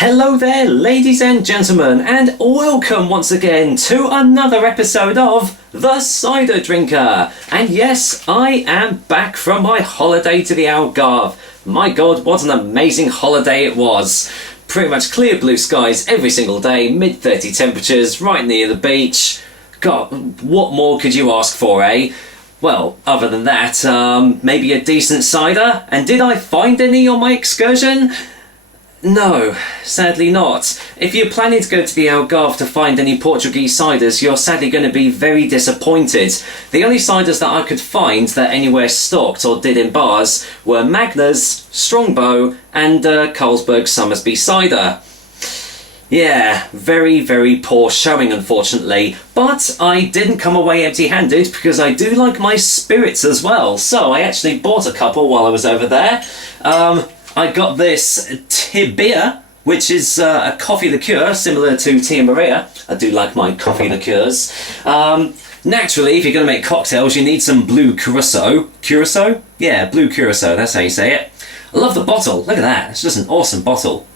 Hello there, ladies and gentlemen, and welcome once again to another episode of The Cider Drinker. And yes, I am back from my holiday to the Algarve. My God, what an amazing holiday it was. Pretty much clear blue skies every single day, mid-30 temperatures, right near the beach. God, what more could you ask for, eh? Well, other than that, maybe a decent cider? And did I find any on my excursion? No, sadly not. If you're planning to go to the Algarve to find any Portuguese ciders, you're sadly going to be very disappointed. The only ciders that I could find that anywhere stocked or did in bars were Magna's, Strongbow and Carlsberg Somersby cider. Yeah, very, very poor showing, unfortunately. But I didn't come away empty-handed because I do like my spirits as well. So I actually bought a couple while I was over there. I got this Tibia, which is a coffee liqueur similar to Tia Maria. I do like my coffee liqueurs. Naturally, if you're going to make cocktails, you need some blue curacao. Curacao? Yeah, blue curacao, that's how you say it. I love the bottle. Look at that. It's just an awesome bottle.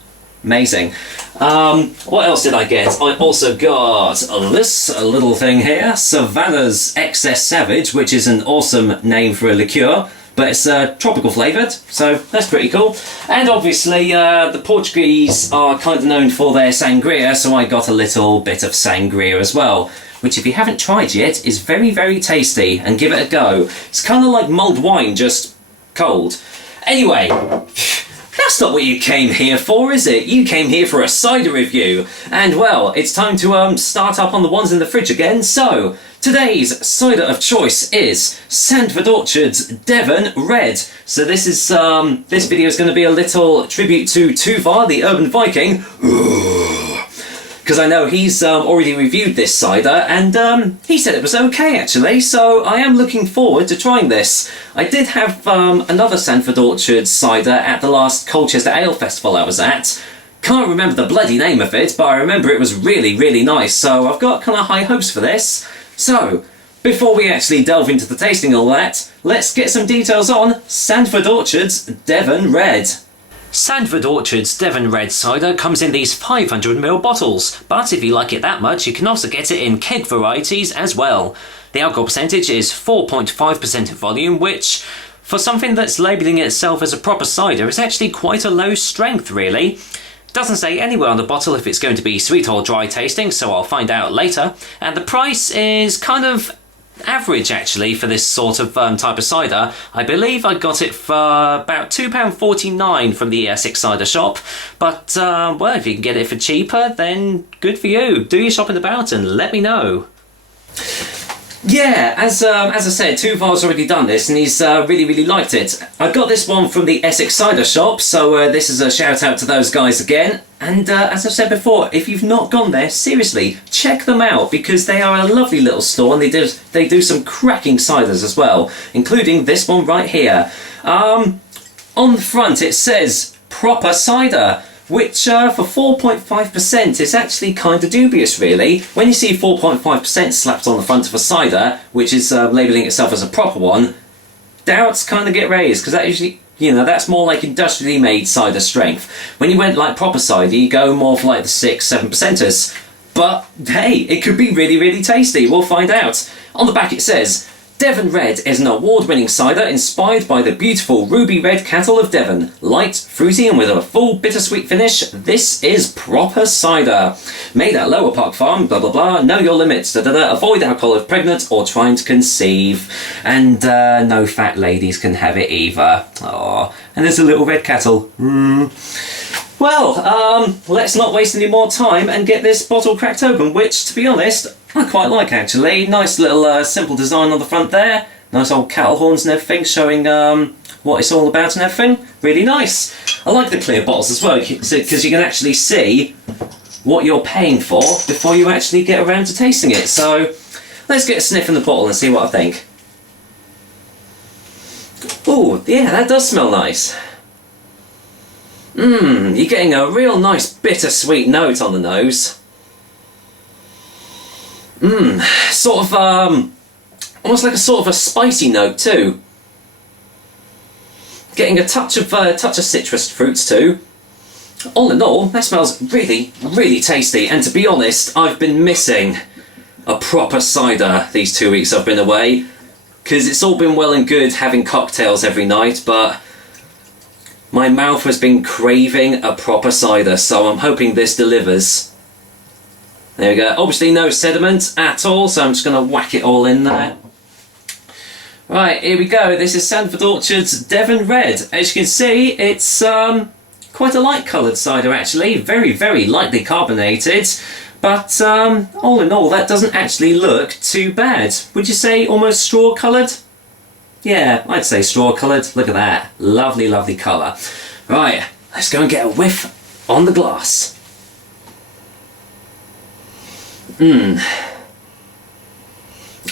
Amazing. What else did I get? I also got this little thing here, Savannah's Excess Savage, which is an awesome name for a liqueur. But it's tropical flavoured, so that's pretty cool. And obviously, the Portuguese are kind of known for their sangria, so I got a little bit of sangria as well, which if you haven't tried yet, is very, very tasty, and give it a go. It's kind of like mulled wine, just cold. Anyway, that's not what you came here for, is it? You came here for a cider review. And well, it's time to start up on the ones in the fridge again, so today's cider of choice is Sandford Orchard's Devon Red. So this is this video is going to be a little tribute to Tuvar, the urban Viking, because I know he's already reviewed this cider and he said it was okay actually. So I am looking forward to trying this. I did have another Sandford Orchard cider at the last Colchester Ale Festival I was at. Can't remember the bloody name of it, but I remember it was really, really nice. So I've got kind of high hopes for this. So, before we actually delve into the tasting and all that, let's get some details on Sandford Orchard's Devon Red. Sandford Orchard's Devon Red cider comes in these 500ml bottles, but if you like it that much, you can also get it in keg varieties as well. The alcohol percentage is 4.5% in volume, which, for something that's labelling itself as a proper cider, is actually quite a low strength, really. Doesn't say anywhere on the bottle if it's going to be sweet or dry tasting, so I'll find out later. And the price is kind of average actually for this sort of type of cider. I believe I got it for about £2.49 from the Essex Cider Shop. But, well, if you can get it for cheaper, then good for you. Do your shopping about and let me know. Yeah, as I said, Tuvar's already done this and he's really, really liked it. I got this one from the Essex Cider Shop, so this is a shout out to those guys again. And as I've said before, if you've not gone there, seriously, check them out because they are a lovely little store and they do some cracking ciders as well, including this one right here. On the front it says proper cider, which for 4.5% is actually kind of dubious really. When you see 4.5% slapped on the front of a cider, which is labelling itself as a proper one, doubts kind of get raised, because that usually, you know, that's more like industrially made cider strength. When you went like proper cider, you go more for like the 6-7%ers. But hey, it could be really, really tasty. We'll find out. On the back it says, Devon Red is an award-winning cider inspired by the beautiful ruby red cattle of Devon. Light, fruity and with a full bittersweet finish, this is proper cider. Made at Lower Park Farm, blah blah blah, know your limits, da da da, avoid alcohol if pregnant or trying to conceive. And no fat ladies can have it either. Aww. And there's a little red cattle. Well, let's not waste any more time and get this bottle cracked open, which, to be honest, I quite like actually. Nice little simple design on the front there. Nice old cattle horns and everything, showing what it's all about and everything. Really nice. I like the clear bottles as well, because you can actually see what you're paying for before you actually get around to tasting it. So, let's get a sniff in the bottle and see what I think. Ooh, yeah, that does smell nice. You're getting a real nice bittersweet note on the nose. Sort of, almost like a sort of a spicy note too. Getting a touch of citrus fruits too. all in all, that smells really, really tasty. And to be honest, I've been missing a proper cider these 2 weeks I've been away, because it's all been well and good having cocktails every night, but my mouth has been craving a proper cider, so I'm hoping this delivers. There we go. Obviously no sediment at all, so I'm just going to whack it all in there. Right, here we go. This is Sandford Orchard's Devon Red. As you can see, it's quite a light coloured cider actually. Very, very lightly carbonated. But all in all, that doesn't actually look too bad. Would you say almost straw coloured? Yeah, I'd say straw coloured. Look at that. Lovely, lovely colour. Right, let's go and get a whiff on the glass.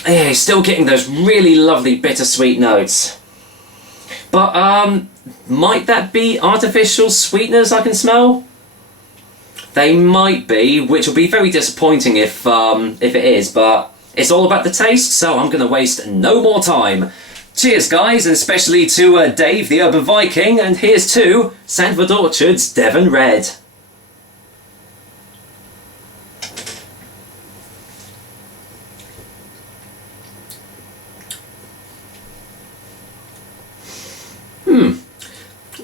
Yeah, still getting those really lovely bittersweet notes. But might that be artificial sweeteners I can smell? They might be, which will be very disappointing if it is, but it's all about the taste, so I'm going to waste no more time. Cheers guys, and especially to Dave the Urban Viking, and here's to Sandford Orchard's Devon Red.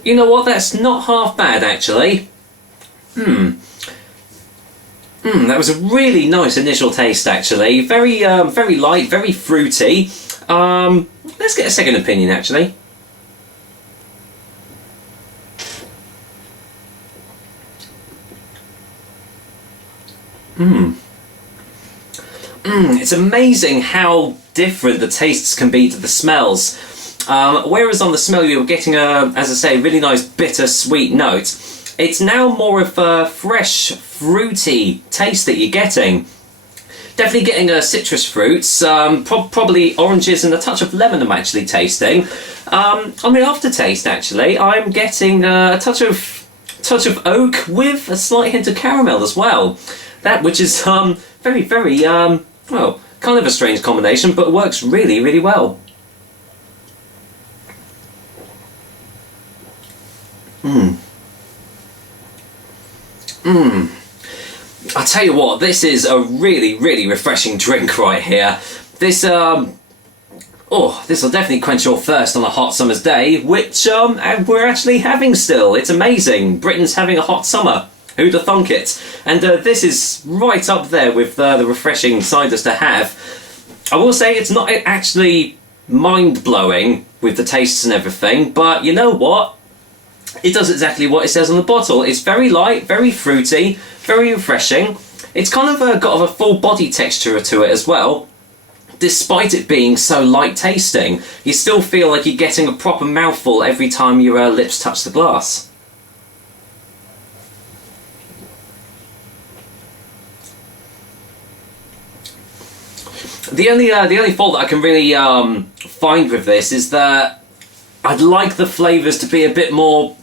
You know what, that's not half bad actually. That was a really nice initial taste actually. Very very light, very fruity. Let's get a second opinion actually. It's amazing how different the tastes can be to the smells. Whereas on the smell you were getting a, as I say, really nice bitter sweet note, it's now more of a fresh, fruity taste that you're getting. Definitely getting citrus fruits, probably oranges and a touch of lemon I'm actually tasting. On the aftertaste actually, I'm getting a touch of oak with a slight hint of caramel as well. That which is very, very, well, kind of a strange combination, but works really, really well. I tell you what, this is a really, really refreshing drink right here. This, this will definitely quench your thirst on a hot summer's day, which we're actually having still. It's amazing. Britain's having a hot summer. Who'd have thunk it? And this is right up there with the refreshing ciders to have. I will say it's not actually mind-blowing with the tastes and everything, but you know what? It does exactly what it says on the bottle. It's very light, very fruity, very refreshing. It's kind of got a full body texture to it as well. Despite it being so light tasting, you still feel like you're getting a proper mouthful every time your lips touch the glass. The only fault that I can really find with this is that I'd like the flavours to be a bit more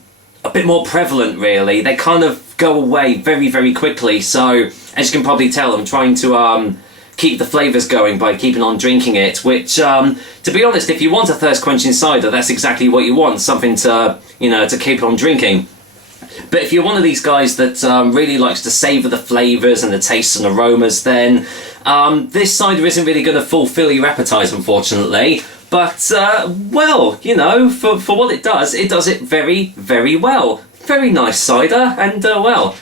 prevalent really. They kind of go away very, very quickly, so as you can probably tell I'm trying to keep the flavours going by keeping on drinking it, which to be honest, if you want a thirst quenching cider, that's exactly what you want, something to, you know, to keep on drinking. But if you're one of these guys that really likes to savour the flavours and the tastes and aromas, then this cider isn't really going to fulfil your appetite, unfortunately. But, well, you know, for what it does it very, very well. Very nice cider, and, well,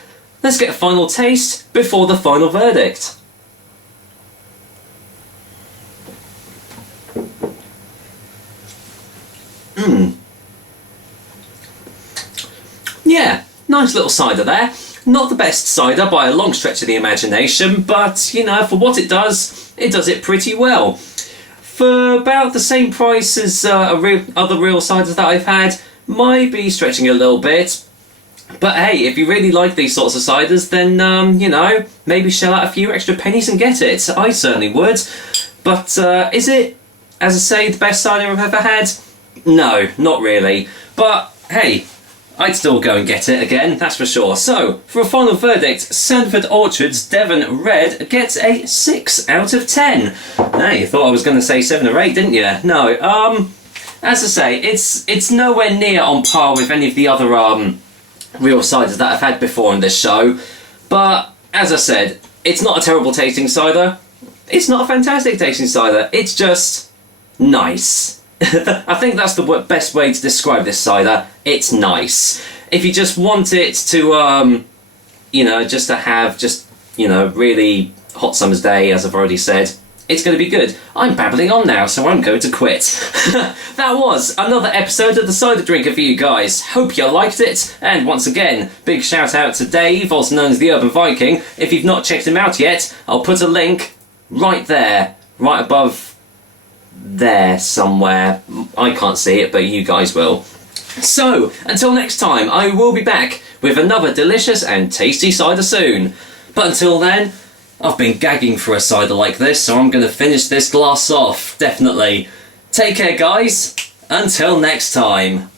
let's get a final taste before the final verdict. Yeah, nice little cider there. Not the best cider by a long stretch of the imagination, but, you know, for what it does it pretty well. For about the same price as other real ciders that I've had, might be stretching a little bit. But hey, if you really like these sorts of ciders, then, you know, maybe shell out a few extra pennies and get it. I certainly would. But is it, as I say, the best cider I've ever had? No, not really. But hey, I'd still go and get it again, that's for sure. So, for a final verdict, Sandford Orchard's Devon Red gets a 6 out of 10. Now, you thought I was going to say 7 or 8, didn't you? No, as I say, it's nowhere near on par with any of the other real ciders that I've had before in this show. But, as I said, it's not a terrible tasting cider. It's not a fantastic tasting cider. It's just nice. I think that's the best way to describe this cider. It's nice. If you just want it to, you know, just to have you know, really hot summer's day, as I've already said, it's going to be good. I'm babbling on now, so I'm going to quit. That was another episode of The Cider Drinker for you guys. Hope you liked it. And once again, big shout out to Dave, also known as the Urban Viking. If you've not checked him out yet, I'll put a link right there, right above there somewhere. I can't see it, but you guys will. So, until next time, I will be back with another delicious and tasty cider soon. But until then, I've been gagging for a cider like this, so I'm going to finish this glass off, definitely. Take care, guys. Until next time.